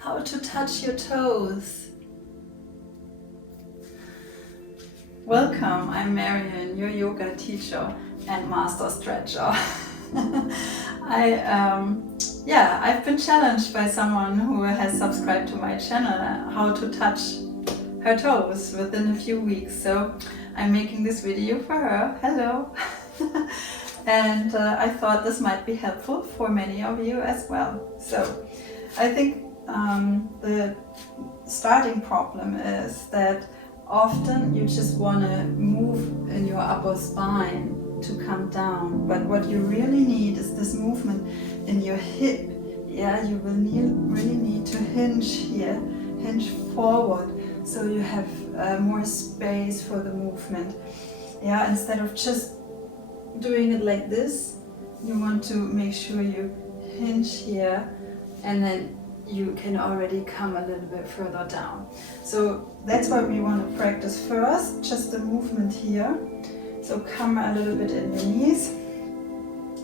how to touch your toes. Welcome, I'm Marion, your yoga teacher and master stretcher. I've been challenged by someone who has subscribed to my channel how to touch her toes within a few weeks. So I'm making this video for her. Hello! And I thought this might be helpful for many of you as well. So I think the starting problem is that often you just want to move in your upper spine to come down, but what you really need is this movement in your hip. Yeah, you will really need to hinge here, hinge forward, so you have more space for the movement. Yeah, instead of just doing it like this, you want to make sure you hinge here, and then you can already come a little bit further down. So that's what we want to practice first, just the movement here. So come a little bit in your knees,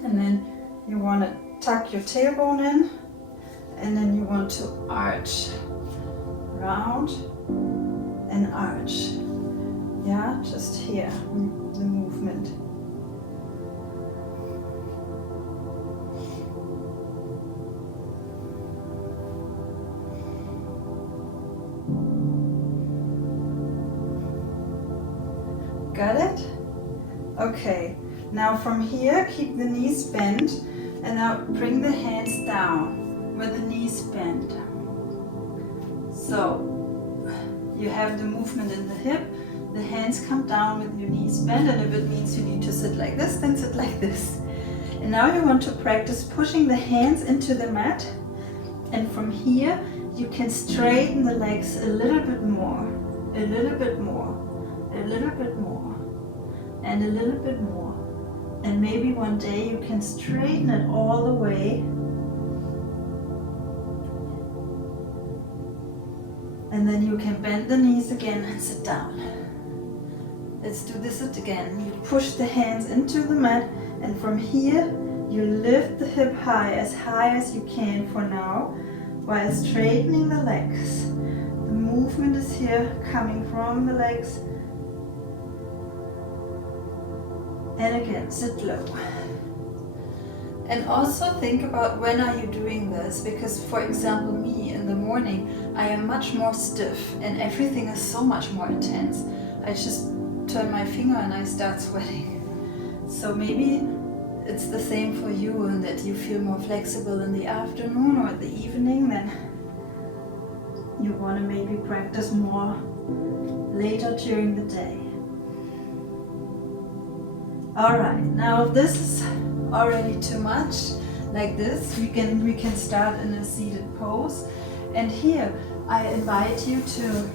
and then you want to tuck your tailbone in, and then you want to arch, round and arch. Yeah, just here, the movement. Got it? Okay, now from here keep the knees bent, and now bring the hands down with the knees bent. So you have the movement in the hip, the hands come down with your knees bent, and if it means you need to sit like this, then sit like this. And now you want to practice pushing the hands into the mat, and from here you can straighten the legs a little bit more, a little bit more, a little bit more, and a little bit more. And maybe one day you can straighten it all the way. And then you can bend the knees again and sit down. Let's do this again. You push the hands into the mat, and from here you lift the hip high as you can for now, while straightening the legs. The movement is here, coming from the legs. And again, sit low. And also think about when are you doing this, because for example me in the morning I am much more stiff and everything is so much more intense. I just turn my finger and I start sweating. So maybe it's the same for you, and that you feel more flexible in the afternoon or the evening, then you want to maybe practice more later during the day. Alright, now if this is already too much, like this, we can start in a seated pose. And here I invite you to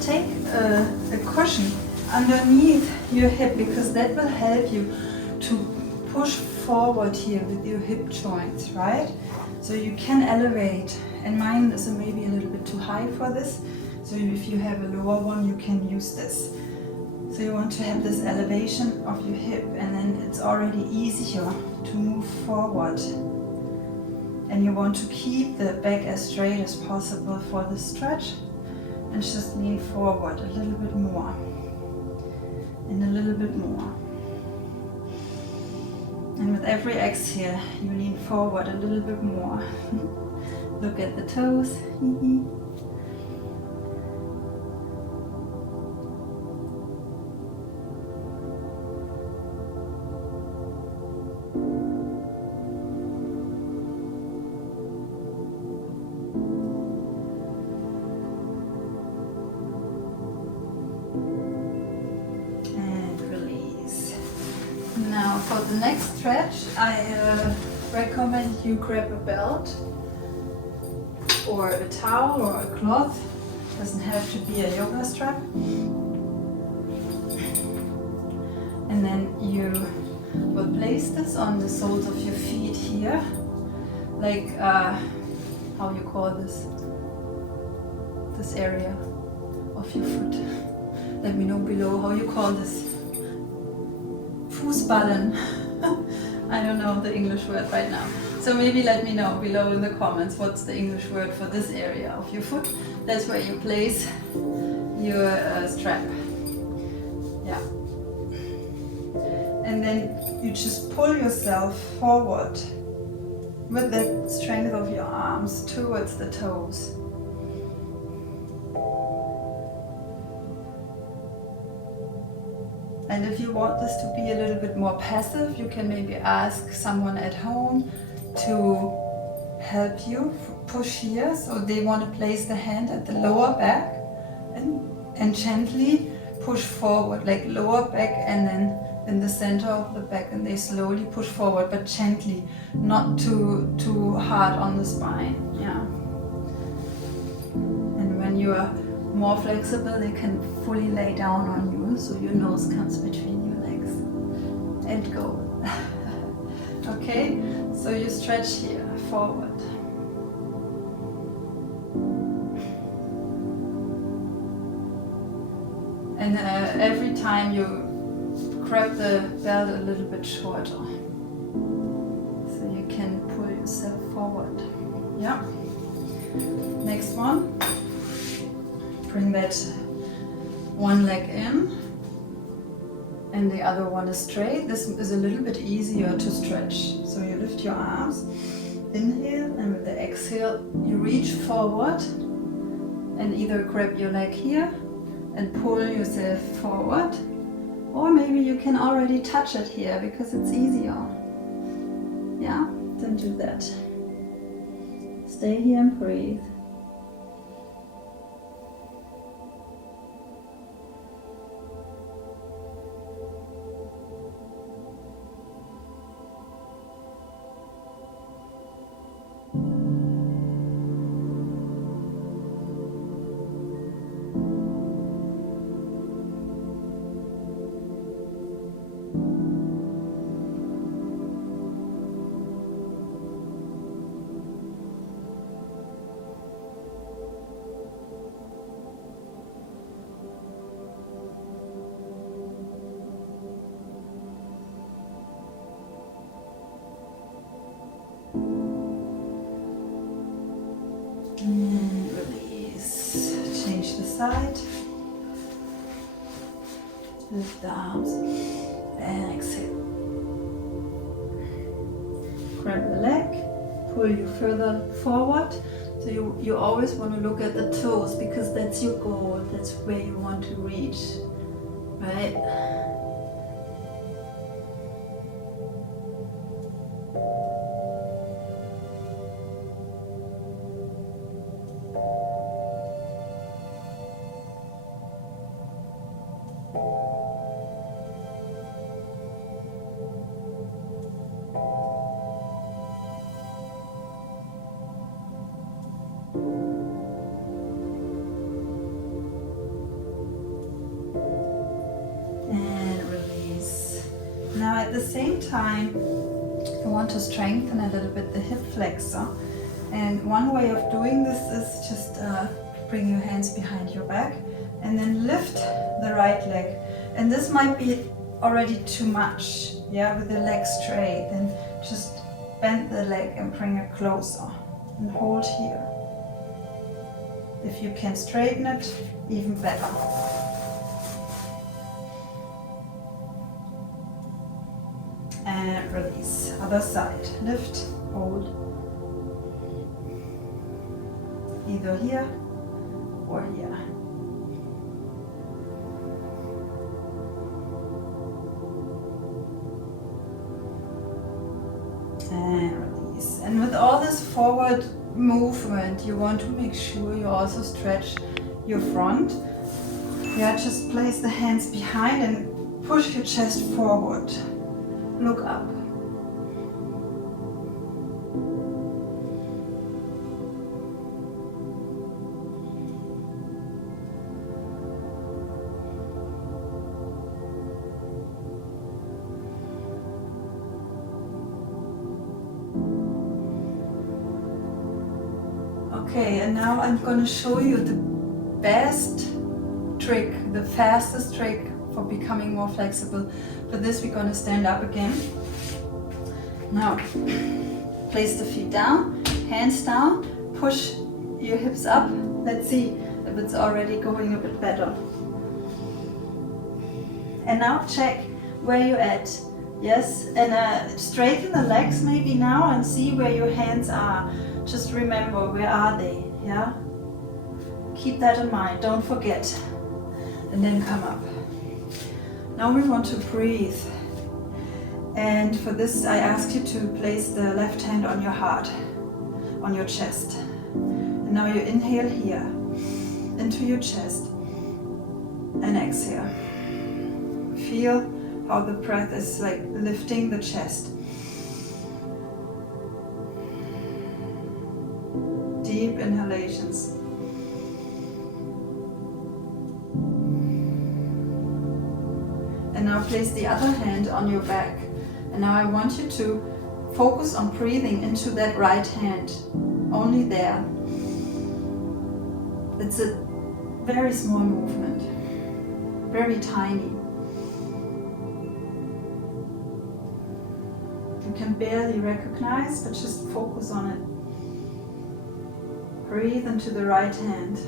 take a cushion underneath your hip, because that will help you to push forward here with your hip joints, right? So you can elevate, and mine is maybe a little bit too high for this, so if you have a lower one you can use this. So you want to have this elevation of your hip, and then it's already easier to move forward. And you want to keep the back as straight as possible for the stretch, and just lean forward a little bit more, and a little bit more. And with every exhale, you lean forward a little bit more. Look at the toes. Now for the next stretch, I recommend you grab a belt or a towel or a cloth. It doesn't have to be a yoga strap. And then you will place this on the soles of your feet here, like how you call this area of your foot. Let me know below how you call this. Fußballen. I don't know the English word right now. So maybe let me know below in the comments what's the English word for this area of your foot. That's where you place your strap. Yeah. And then you just pull yourself forward with the strength of your arms towards the toes. And if you want this to be a little bit more passive, you can maybe ask someone at home to help you push here. So they want to place the hand at the lower back and gently push forward, like lower back and then in the center of the back, and they slowly push forward, but gently, not too hard on the spine. Yeah. And when you are more flexible, they can fully lay down on you, so your nose comes between your legs. And go. Okay, so you stretch here, forward. And every time you grab the belt a little bit shorter, so you can pull yourself forward. Yeah. Next one. Bring that one leg in and the other one is straight. This is a little bit easier to stretch. So you lift your arms, inhale, and with the exhale you reach forward and either grab your leg here and pull yourself forward, or maybe you can already touch it here because it's easier. Yeah, then do that. Stay here and breathe. And release. Change the side. Lift the arms and exhale. Grab the leg, pull you further forward. So you always want to look at the toes because that's your goal. That's where you want to reach, right? Now at the same time, you want to strengthen a little bit the hip flexor. And one way of doing this is just bring your hands behind your back and then lift the right leg. And this might be already too much, yeah, with the leg straight. Then just bend the leg and bring it closer and hold here. If you can straighten it, even better. And release. Other side. Lift, hold. Either here or here. And release. And with all this forward movement, you want to make sure you also stretch your front. Yeah, just place the hands behind and push your chest forward. Look up. Okay, and now I'm going to show you the best trick, the fastest trick for becoming more flexible. For this we're going to stand up again. Now Place the feet down, hands down, push your hips up. Let's see if it's already going a bit better. And now check where you're at. Yes, and straighten the legs maybe now and see where your hands are. Just remember, where are they? Yeah? Keep that in mind, don't forget. And then come up. Now we want to breathe. And for this I ask you to place the left hand on your heart, on your chest. And now you inhale here, into your chest, and exhale. Feel how the breath is like lifting the chest. Deep inhalations. And now place the other hand on your back. And now I want you to focus on breathing into that right hand. Only there. It's a very small movement. Very tiny. You can barely recognize, but just focus on it. Breathe into the right hand.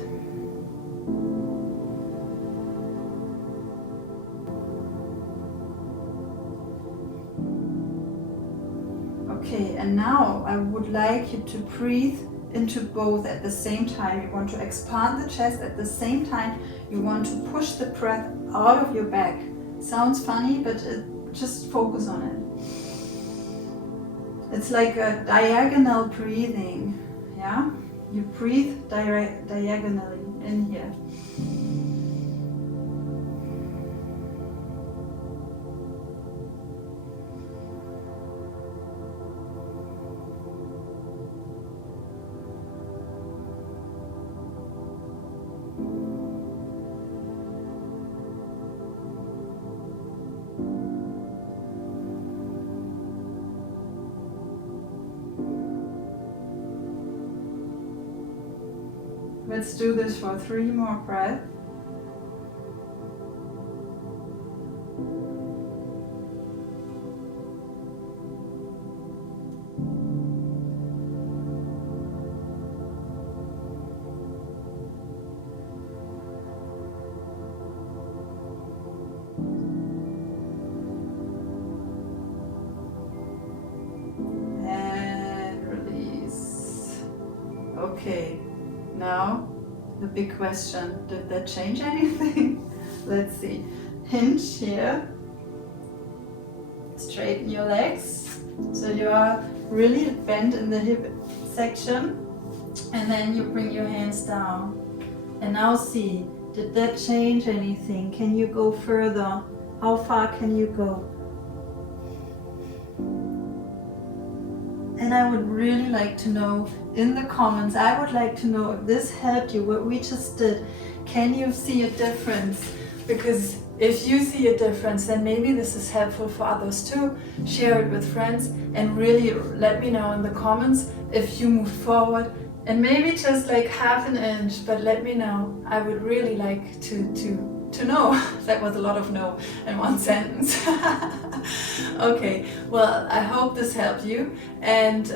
Okay, and now I would like you to breathe into both at the same time. You want to expand the chest at the same time. You want to push the breath out of your back. Sounds funny, but just focus on it. It's like a diagonal breathing, yeah? You breathe diagonally in here. Let's do this for 3 more breaths. And release. Okay. Now, the big question, did that change anything? Let's see. Hinge here. Straighten your legs. So you are really bent in the hip section. And then you bring your hands down. And now see, did that change anything? Can you go further? How far can you go? And I would really like to know in the comments, I would like to know if this helped you, what we just did. Can you see a difference? Because if you see a difference, then maybe this is helpful for others too. Share it with friends and really let me know in the comments if you moved forward. And maybe just like half an inch, but let me know. I would really like to know. That was a lot of no in one sentence. Okay, well, I hope this helped you, and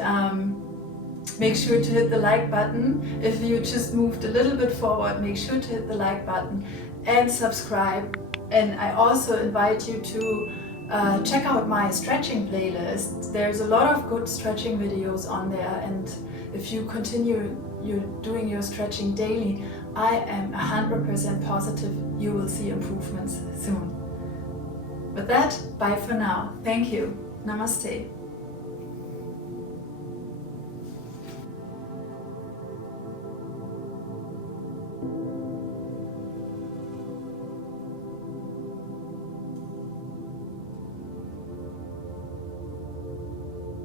make sure to hit the like button. If you just moved a little bit forward, make sure to hit the like button and subscribe. And I also invite you to check out my stretching playlist. There's a lot of good stretching videos on there, and if you continue doing your stretching daily, I am 100% positive you will see improvements soon. With that, bye for now. Thank you. Namaste.